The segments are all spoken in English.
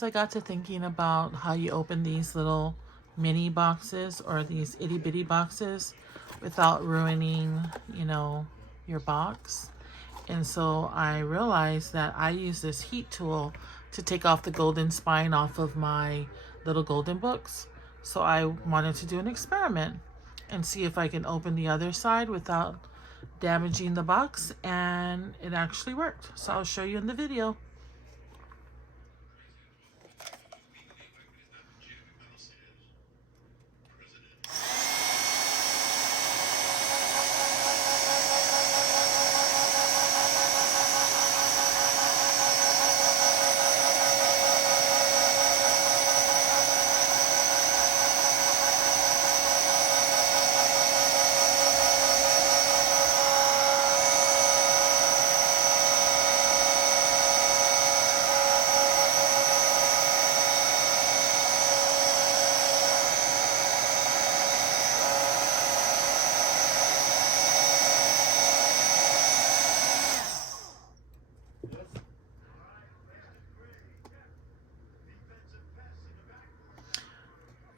guys, I got to thinking about how you open these little mini boxes or these itty bitty boxes without ruining, you know, your box. And so I realized that I use this heat tool to take off the golden spine off of my little golden books. So I wanted to do an experiment and see if I can open the other side without damaging the box, and it actually worked. So I'll show you in the video.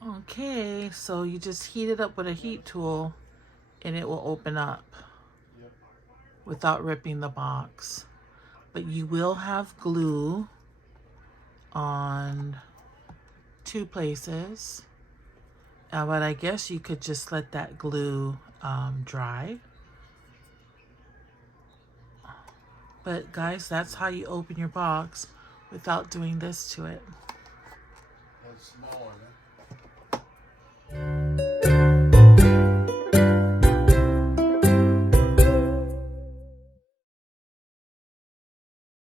Okay, so you just heat it up with a heat tool and it will open up without ripping the box. But you will have glue on 2 places. But I guess you could just let that glue dry. But guys, that's how you open your box without doing this to it. That's smaller.